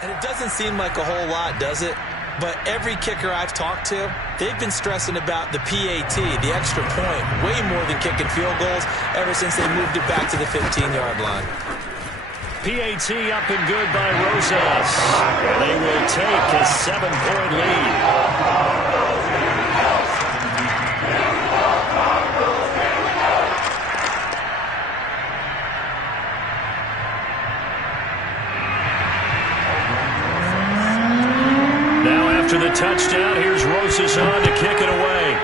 And it doesn't seem like a whole lot, does it? But every kicker I've talked to, they've been stressing about the PAT, the extra point, way more than kicking field goals ever since they moved it back to the 15-yard line. PAT up and good by Rosas. They will take a 7-point lead. After the touchdown, here's Rosas on to kick it away.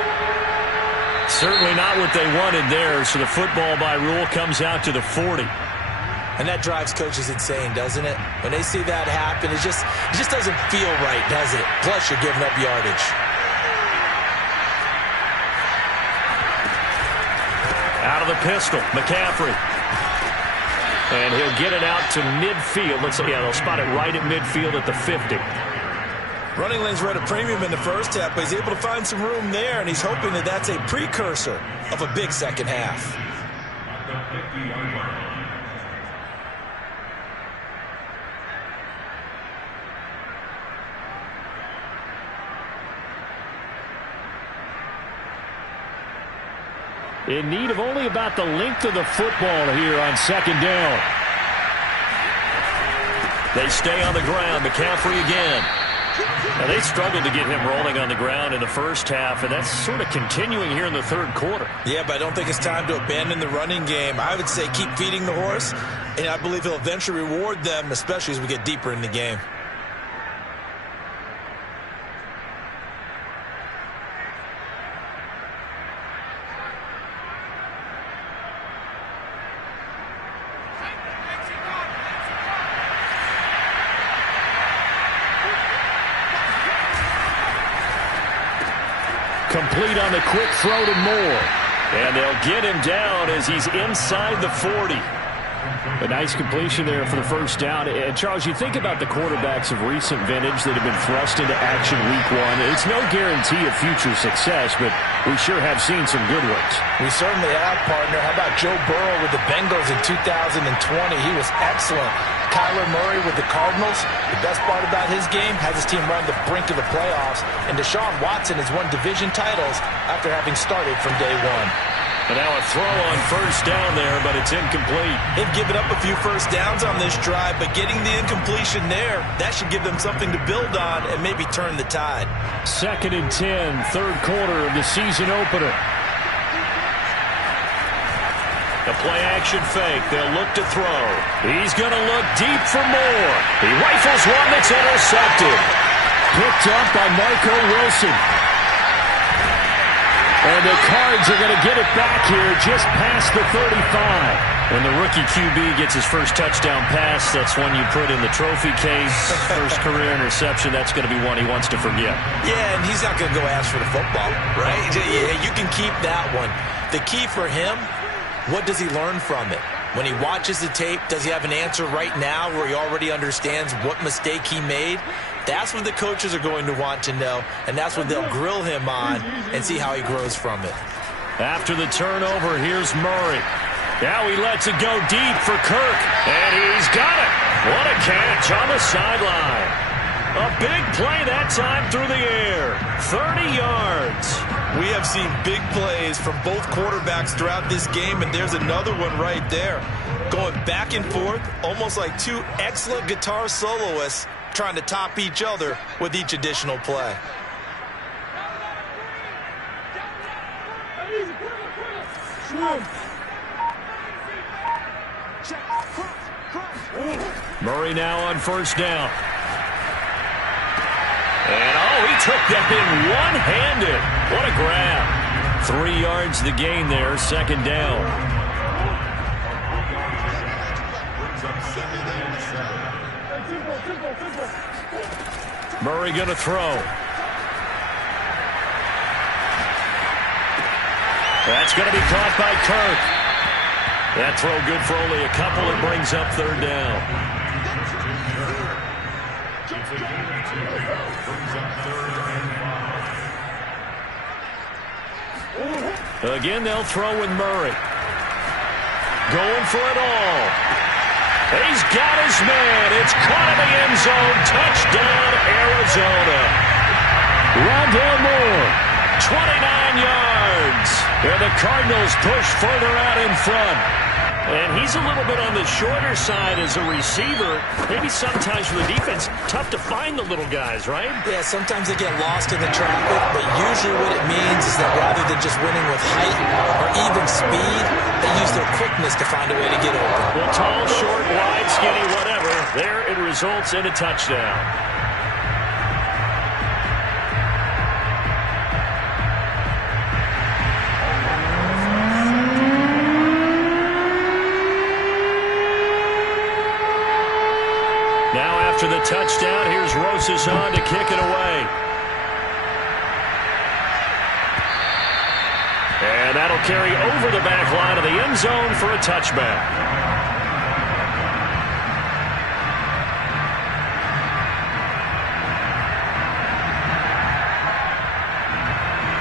Certainly not what they wanted there, so the football by rule comes out to the 40. And that drives coaches insane, doesn't it? When they see that happen, it just doesn't feel right, does it? Plus, you're giving up yardage. Out of the pistol, McCaffrey. And he'll get it out to midfield. They'll spot it right at midfield at the 50. Running lanes were at a premium in the first half, but he's able to find some room there, and he's hoping that that's a precursor of a big second half. In need of only about the length of the football here on second down. They stay on the ground. McCaffrey again. Now, they struggled to get him rolling on the ground in the first half, and that's sort of continuing here in the third quarter. Yeah, but I don't think it's time to abandon the running game. I would say keep feeding the horse, and I believe he'll eventually reward them, especially as we get deeper in the game. Complete on the quick throw to Moore. And they'll get him down as he's inside the 40. A nice completion there for the first down. And, Charles, you think about the quarterbacks of recent vintage that have been thrust into action week one. It's no guarantee of future success, but we sure have seen some good ones. We certainly have, partner. How about Joe Burrow with the Bengals in 2020? He was excellent. Kyler Murray with the Cardinals. The best part about his game has his team right on the brink of the playoffs. And Deshaun Watson has won division titles after having started from day one. And now a throw on first down there, but it's incomplete. They've given up a few first downs on this drive, but getting the incompletion there, that should give them something to build on and maybe turn the tide. 2nd and 10, third quarter of the season opener. The play-action fake. They'll look to throw. He's going to look deep for Moore. He rifles one that's intercepted. Picked up by Marco Wilson. And the Cards are going to get it back here just past the 35. When the rookie QB gets his first touchdown pass, that's one you put in the trophy case. First career interception, that's going to be one he wants to forget. Yeah, and he's not going to go ask for the football, right? Yeah, you can keep that one. The key for him, what does he learn from it? When he watches the tape, does he have an answer right now where he already understands what mistake he made? That's what the coaches are going to want to know, and that's what they'll grill him on and see how he grows from it. After the turnover, here's Murray. Now he lets it go deep for Kirk, and he's got it. What a catch on the sideline. A big play that time through the air. 30 yards. We have seen big plays from both quarterbacks throughout this game, and there's another one right there. Going back and forth, almost like two excellent guitar soloists trying to top each other with each additional play. Murray now on first down. And, he took that in one-handed. What a grab. 3 yards the gain there, second down. Murray going to throw. That's going to be caught by Kirk. That throw good for only a couple. It brings up third down. Again, they'll throw with Murray. Going for it all. He's got his man. It's caught in the end zone. Touchdown, Arizona. Rondale Moore, 29 yards. And the Cardinals push further out in front. And he's a little bit on the shorter side as a receiver. Maybe sometimes for the defense, tough to find the little guys, right? Yeah, sometimes they get lost in the traffic, but usually what it means is that rather than just winning with height or even speed, they use their quickness to find a way to get open. Well, tall, short, wide, skinny, whatever. There it results in a touchdown. After the touchdown, here's Rosas on to kick it away. And that'll carry over the back line of the end zone for a touchback.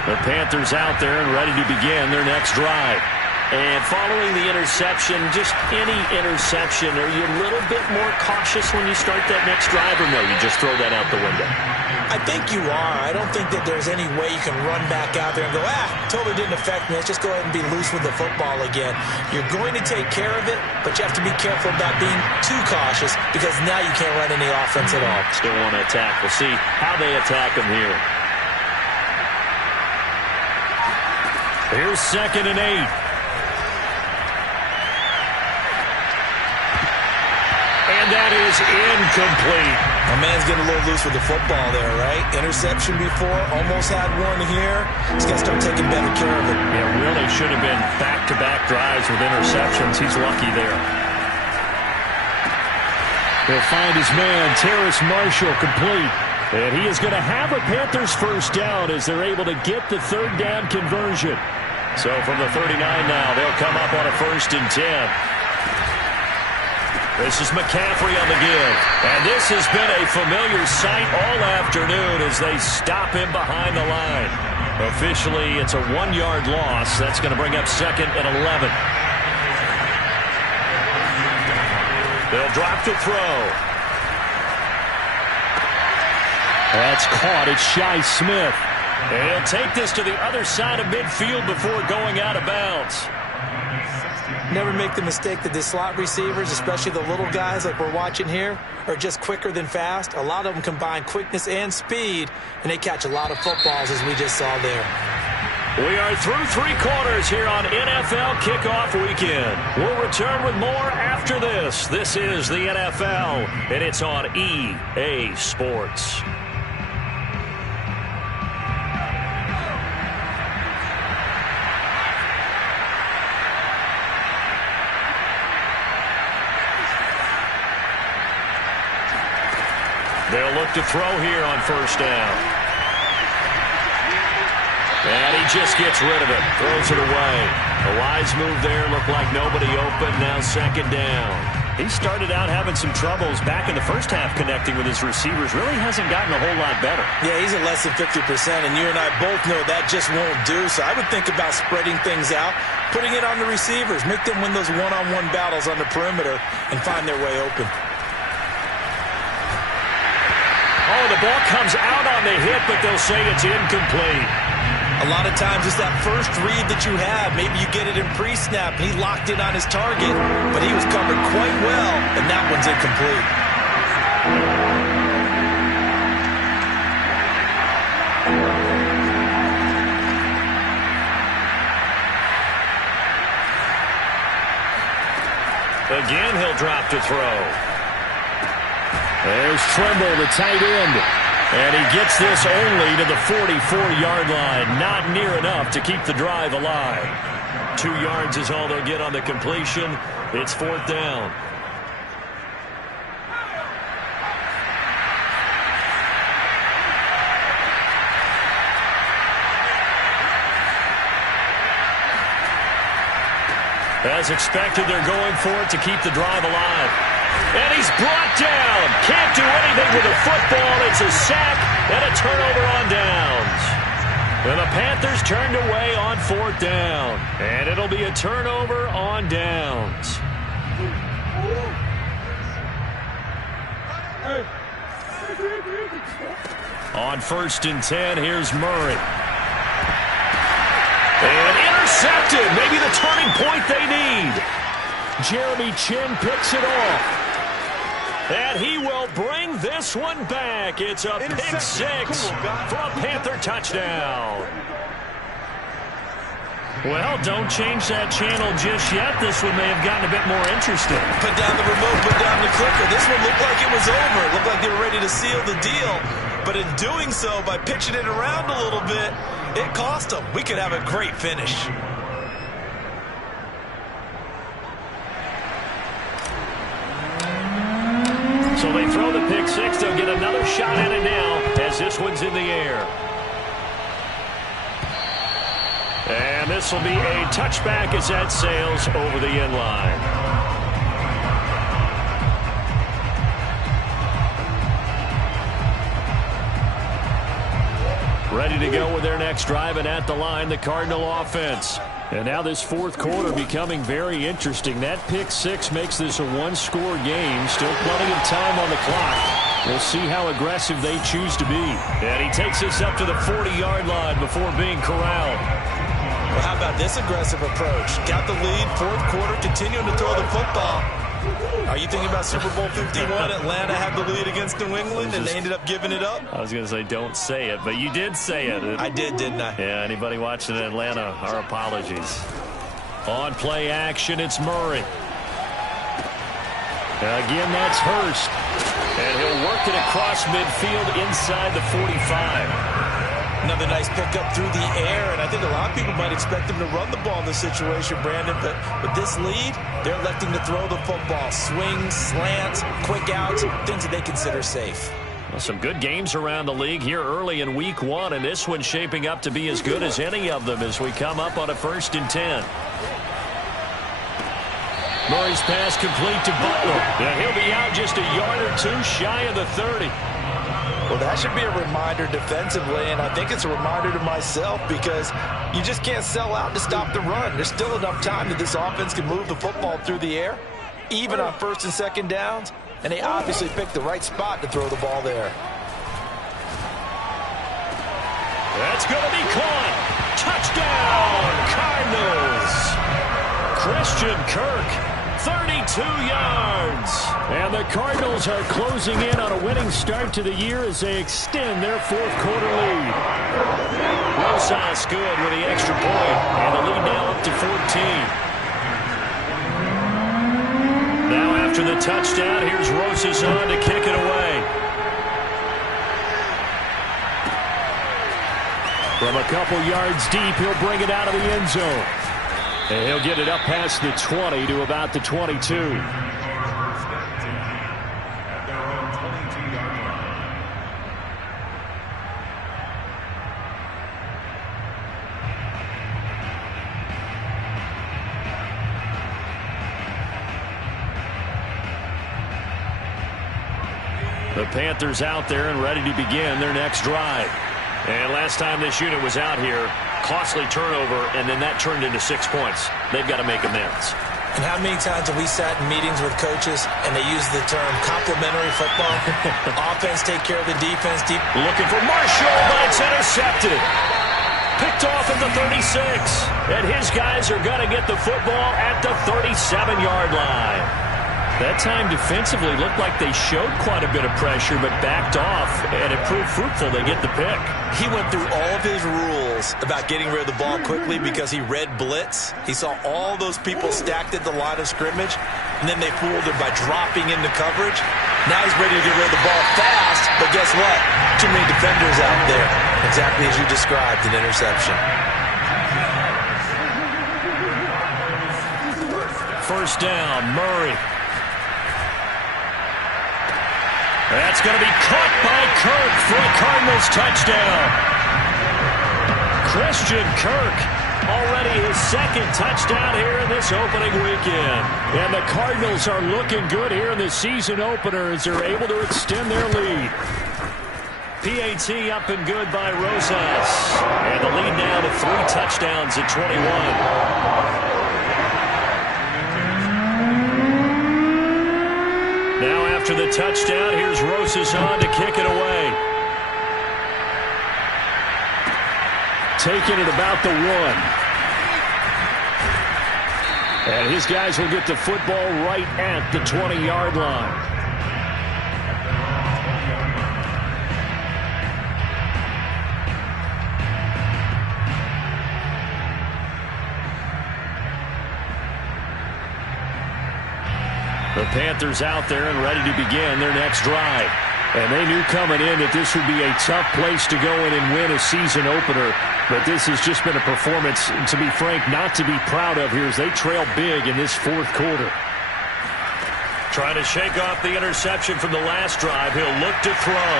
The Panthers out there and ready to begin their next drive. And following the interception, just any interception, are you a little bit more cautious when you start that next drive, or no, you just throw that out the window? I think you are. I don't think that there's any way you can run back out there and go, totally didn't affect me. Let's just go ahead and be loose with the football again. You're going to take care of it, but you have to be careful about being too cautious because now you can't run any offense at all. Still want to attack. We'll see how they attack them here. Here's 2nd and 8. And that is incomplete. My man's getting a little loose with the football there, right? Interception before, almost had one here. He's got to start taking better care of it. Yeah, really should have been back-to-back drives with interceptions. He's lucky there. He'll find his man, Terrace Marshall, complete. And he is going to have a Panthers first down as they're able to get the third down conversion. So from the 39 now, they'll come up on a 1st and 10. This is McCaffrey on the give. And this has been a familiar sight all afternoon as they stop him behind the line. Officially, it's a 1-yard loss. That's going to bring up 2nd and 11. They'll drop to throw. That's caught. It's Shi Smith. And he'll take this to the other side of midfield before going out of bounds. Never make the mistake that the slot receivers, especially the little guys like we're watching here, are just quicker than fast. A lot of them combine quickness and speed, and they catch a lot of footballs, as we just saw there. We are through 3 quarters here on NFL Kickoff Weekend. We'll return with more after this. This is the NFL, and it's on EA Sports. They'll look to throw here on 1st down. And he just gets rid of it. Throws it away. A wise move there. Looked like nobody open. Now 2nd down. He started out having some troubles back in the first half connecting with his receivers. Really hasn't gotten a whole lot better. Yeah, he's at less than 50%, and you and I both know that just won't do. So I would think about spreading things out, putting it on the receivers, make them win those one-on-one battles on the perimeter, and find their way open. Oh, the ball comes out on the hit, but they'll say it's incomplete. A lot of times it's that first read that you have. Maybe you get it in pre-snap, and he locked in on his target, but he was covered quite well, and that one's incomplete. Again, he'll drop to throw. There's Trimble, the tight end. And he gets this only to the 44-yard line. Not near enough to keep the drive alive. 2 yards is all they'll get on the completion. It's 4th down. As expected, they're going for it to keep the drive alive. And he's brought down. Can't do anything with the football. It's a sack and a turnover on downs. And the Panthers turned away on 4th down. And it'll be a turnover on downs. On 1st and 10, here's Murray. And intercepted. Maybe the turning point they need. Jeremy Chinn picks it off. And he will bring this one back. It's a pick six for a Panther touchdown. Well, don't change that channel just yet. This one may have gotten a bit more interesting. Put down the remote, put down the clicker. This one looked like it was over. It looked like they were ready to seal the deal. But in doing so, by pitching it around a little bit, it cost them. We could have a great finish. So they throw the pick six. They'll get another shot at it now as this one's in the air. And this will be a touchback as that sails over the end line. Ready to go with their next drive, and at the line, the Cardinal offense. And now this fourth quarter becoming very interesting. That pick six makes this a one-score game. Still plenty of time on the clock. We'll see how aggressive they choose to be. And he takes us up to the 40-yard line before being corralled. Well, how about this aggressive approach? Got the lead, fourth quarter, continuing to throw the football. Are you thinking about Super Bowl 51? Atlanta had the lead against New England, and they ended up giving it up? I was going to say don't say it, but you did say it. I did, didn't I? Yeah, anybody watching in Atlanta, our apologies. On play action, it's Murray. Again, that's Hurst. And he'll work it across midfield inside the 45. Another nice pickup through the air, and I think a lot of people might expect him to run the ball in this situation, Brandon, but with this lead, they're electing to throw the football. Swings, slants, quick outs, things that they consider safe. Well, some good games around the league here early in week one, and this one's shaping up to be as good as any of them as we come up on a 1st and 10. Murray's pass complete to Butler. Yeah, he'll be out just a yard or two shy of the 30. Well, that should be a reminder defensively, and I think it's a reminder to myself because you just can't sell out to stop the run. There's still enough time that this offense can move the football through the air, even on 1st and 2nd downs, and they obviously picked the right spot to throw the ball there. That's going to be caught. Touchdown, Cardinals. Christian Kirk, 32 yards. And the Cardinals are closing in on a winning start to the year as they extend their fourth quarter lead. Rosas good with the extra point, and the lead now up to 14. Now after the touchdown, here's Rosas on to kick it away. From a couple yards deep, he'll bring it out of the end zone. And he'll get it up past the 20 to about the 22. The Panthers out there and ready to begin their next drive. And last time this unit was out here, costly turnover, and then that turned into 6 points. They've got to make amends. And how many times have we sat in meetings with coaches and they use the term complementary football? Offense take care of the defense. Looking for Marshall, but it's intercepted. Picked off at the 36. And his guys are going to get the football at the 37-yard line. That time defensively looked like they showed quite a bit of pressure but backed off, and it proved fruitful. They get the pick. He went through all of his rules about getting rid of the ball quickly because he read blitz. He saw all those people stacked at the line of scrimmage, and then they fooled him by dropping into coverage. Now he's ready to get rid of the ball fast, but guess what? Too many defenders out there. Exactly as you described, an interception. First down, Murray. That's going to be caught by Kirk for a Cardinals touchdown. Christian Kirk, already his second touchdown here in this opening weekend. And the Cardinals are looking good here in the season opener as they're able to extend their lead. PAT up and good by Rosas. And the lead now to 3 touchdowns at 21. Now after the touchdown, here's Rosazon to kick it away. Taking it about the 1. And his guys will get the football right at the 20-yard line. The Panthers out there and ready to begin their next drive. And they knew coming in that this would be a tough place to go in and win a season opener. But this has just been a performance, to be frank, not to be proud of here as they trail big in this fourth quarter. Trying to shake off the interception from the last drive. He'll look to throw.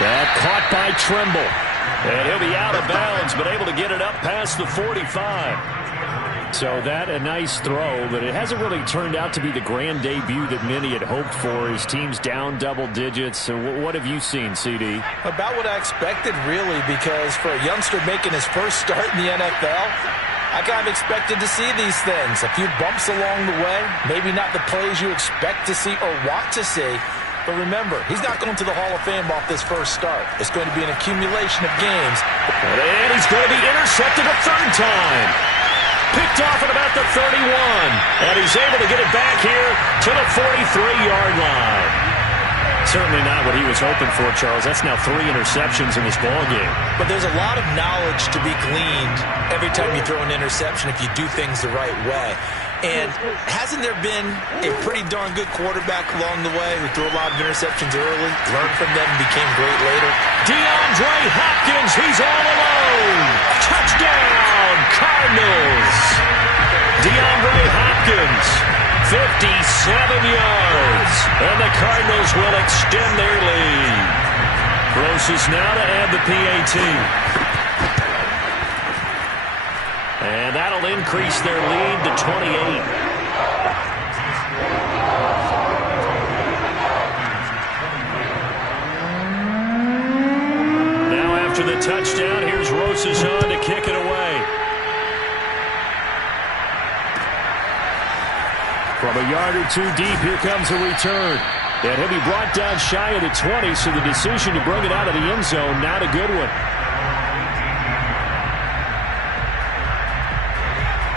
That caught by Trimble. And he'll be out of bounds, but able to get it up past the 45. So that a nice throw, but it hasn't really turned out to be the grand debut that many had hoped for. His team's down double digits. So what have you seen, CD? About what I expected, really, because for a youngster making his first start in the NFL, I kind of expected to see these things. A few bumps along the way, maybe not the plays you expect to see or want to see. But remember, he's not going to the Hall of Fame off this first start. It's going to be an accumulation of games. And he's going to be intercepted a third time. Picked off at about the 31. And he's able to get it back here to the 43-yard line. Certainly not what he was hoping for, Charles. That's now 3 interceptions in this ballgame. But there's a lot of knowledge to be gleaned every time you throw an interception if you do things the right way. And hasn't there been a pretty darn good quarterback along the way who threw a lot of interceptions early, learned from them, and became great later? DeAndre Hopkins, he's all alone. Touchdown, Cardinals. DeAndre Hopkins, 57 yards. And the Cardinals will extend their lead. Closes now to add the PAT. And that'll increase their lead to 28. Now after the touchdown, here's Rosazon to kick it away. From a yard or 2 deep, here comes a return. And he'll be brought down shy of the 20, so the decision to bring it out of the end zone, not a good one.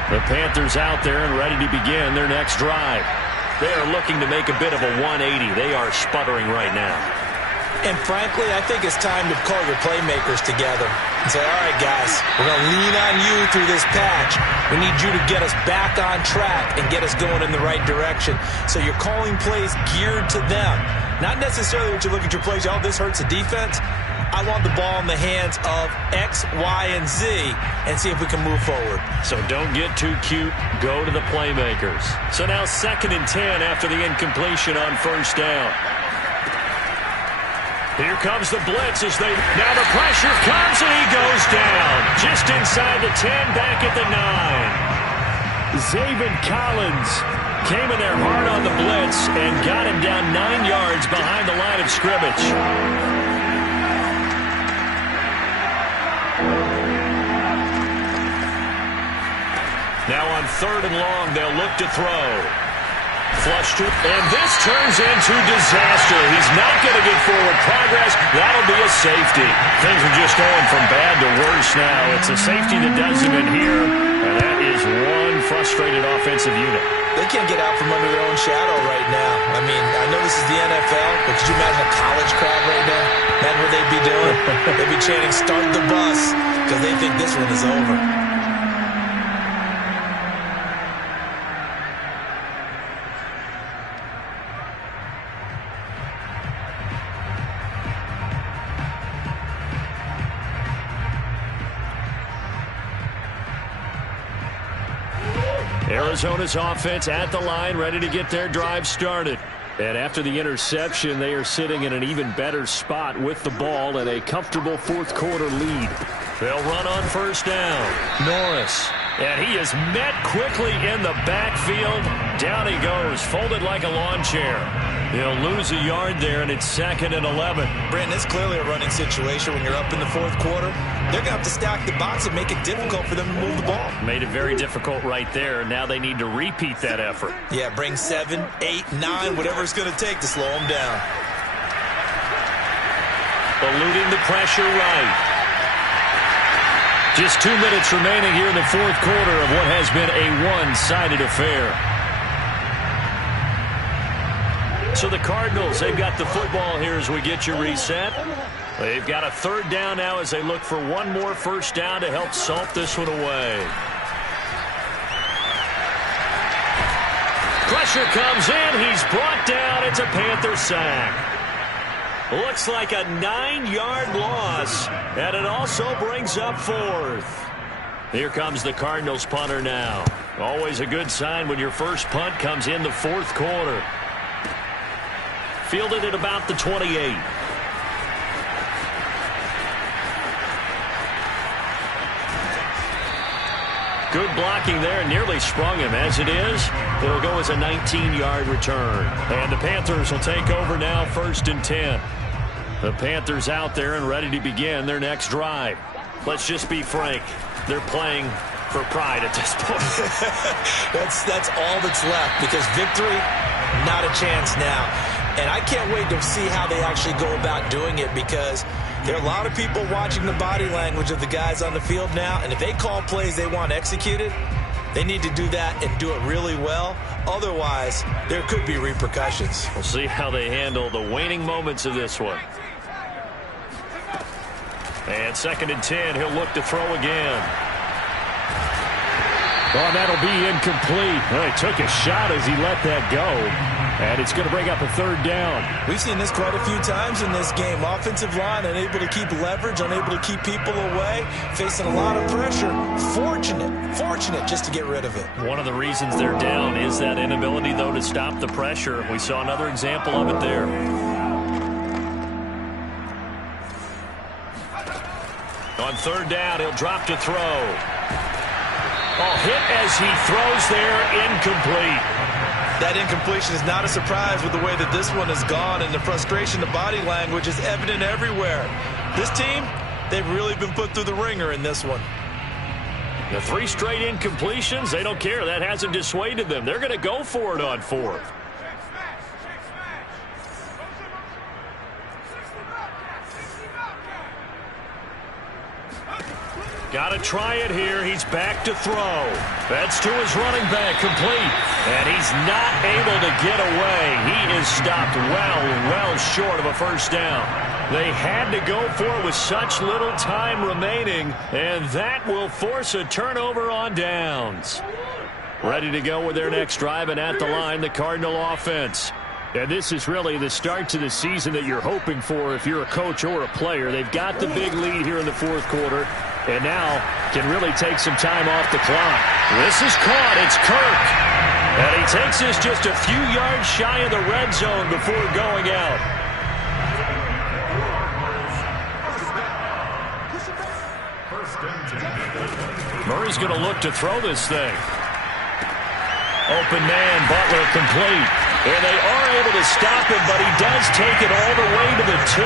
The Panthers out there and ready to begin their next drive. They are looking to make a bit of a 180. They are sputtering right now. And frankly, I think it's time to call your playmakers together and say, all right, guys, we're going to lean on you through this patch. We need you to get us back on track and get us going in the right direction. So you're calling plays geared to them. Not necessarily what you look at your plays, oh, this hurts the defense. I want the ball in the hands of X, Y, and Z and see if we can move forward. So don't get too cute. Go to the playmakers. So now 2nd and 10 after the incompletion on first down. Here comes the blitz as they... Now the pressure comes and he goes down. Just inside the 10, back at the 9. Zaven Collins came in there hard on the blitz and got him down 9 yards behind the line of scrimmage. Now on 3rd and long, they'll look to throw. Flush to, and this turns into disaster. He's not going to get forward progress. That'll be a safety. Things are just going from bad to worse now. It's a safety that does him in here, and that is one frustrated offensive unit. They can't get out from under their own shadow right now. I mean, I know this is the NFL, but could you imagine a college crowd right now? Imagine what they'd be doing. They'd be chanting, start the bus, because they think this one is over. Arizona's offense at the line, ready to get their drive started. And after the interception, they are sitting in an even better spot with the ball and a comfortable fourth quarter lead. They'll run on first down. Norris. And he is met quickly in the backfield. Down he goes, folded like a lawn chair. He'll lose a yard there, and it's 2nd and 11. Brandon, it's clearly a running situation when you're up in the fourth quarter. They're going to have to stack the box and make it difficult for them to move the ball. Made it very difficult right there. Now they need to repeat that effort. Yeah, bring 7, 8, 9, whatever it's going to take to slow them down. Eluding the pressure right. Just 2 minutes remaining here in the fourth quarter of what has been a one-sided affair. So the Cardinals, they've got the football here as we get you reset. They've got a 3rd down now as they look for one more first down to help salt this one away. Pressure comes in. He's brought down. It's a Panther sack. Looks like a 9-yard loss, and it also brings up 4th. Here comes the Cardinals punter now. Always a good sign when your first punt comes in the fourth quarter. Fielded at about the 28. Good blocking there, nearly sprung him. As it is, it'll go as a 19-yard return. And the Panthers will take over now, 1st and 10. The Panthers out there and ready to begin their next drive. Let's just be frank. They're playing for pride at this point. That's all that's left, because victory, not a chance now. And I can't wait to see how they actually go about doing it, because there are a lot of people watching the body language of the guys on the field now, and if they call plays they want executed, they need to do that and do it really well. Otherwise, there could be repercussions. We'll see how they handle the waning moments of this one. And 2nd and 10, he'll look to throw again. Oh, that'll be incomplete. Well, he took a shot as he let that go. And it's going to bring up a 3rd down. We've seen this quite a few times in this game. Offensive line unable to keep leverage, unable to keep people away, facing a lot of pressure. Fortunate just to get rid of it. One of the reasons they're down is that inability, though, to stop the pressure. We saw another example of it there. On 3rd down, he'll drop to throw. Oh, hit as he throws there, incomplete. That incompletion is not a surprise with the way that this one has gone, and the frustration, the body language is evident everywhere. This team, they've really been put through the ringer in this one. The 3 straight incompletions, they don't care. That hasn't dissuaded them. They're going to go for it on 4th. Got to try it here. He's back to throw. That's to his running back, complete. And he's not able to get away. He is stopped well short of a first down. They had to go for it with such little time remaining, and that will force a turnover on downs. Ready to go with their next drive, and at the line, the Cardinal offense. And this is really the start to the season that you're hoping for if you're a coach or a player. They've got the big lead here in the fourth quarter, and now can really take some time off the clock. This is caught. It's Kirk. And he takes this just a few yards shy of the red zone before going out. Murray's going to look to throw this thing. Open man, Butler complete. And they are able to stop him, but he does take it all the way to the 2.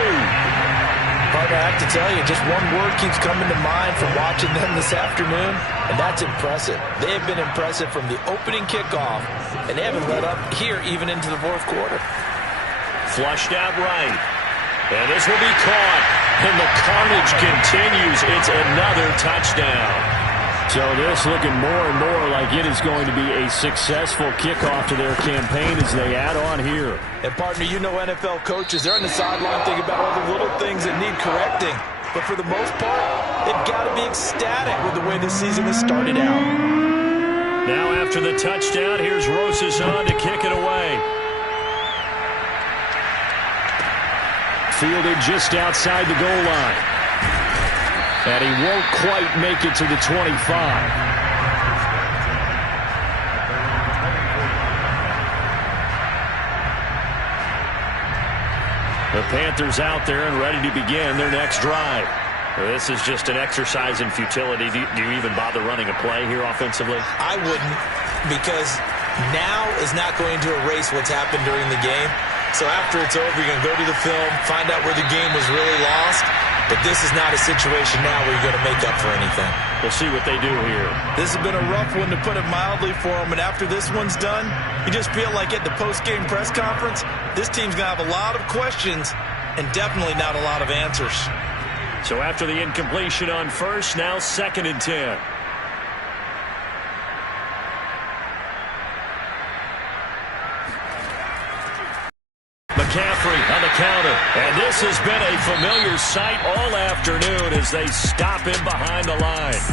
Partner, I have to tell you, just one word keeps coming to mind from watching them this afternoon, and that's impressive. They have been impressive from the opening kickoff, and they haven't let up here even into the fourth quarter. Flushed out right. And this will be caught. And the carnage continues. It's another touchdown. So this looking more and more like it is going to be a successful kickoff to their campaign as they add on here. And partner, you know NFL coaches, they're on the sideline thinking about all the little things that need correcting. But for the most part, they've got to be ecstatic with the way this season has started out. Now after the touchdown, here's Rosas on to kick it away. Fielded just outside the goal line. And he won't quite make it to the 25. The Panthers out there and ready to begin their next drive. This is just an exercise in futility. Do you even bother running a play here offensively? I wouldn't, because now is not going to erase what's happened during the game. So after it's over, you're going to go to the film, find out where the game was really lost. But this is not a situation now where you're going to make up for anything. We'll see what they do here. This has been a rough one, to put it mildly, for them. And after this one's done, you just feel like at the post-game press conference, this team's going to have a lot of questions and definitely not a lot of answers. So after the incompletion on first, now 2nd and 10. McCaffrey on the counter. And this has been a familiar sight all afternoon as they stop him behind the line.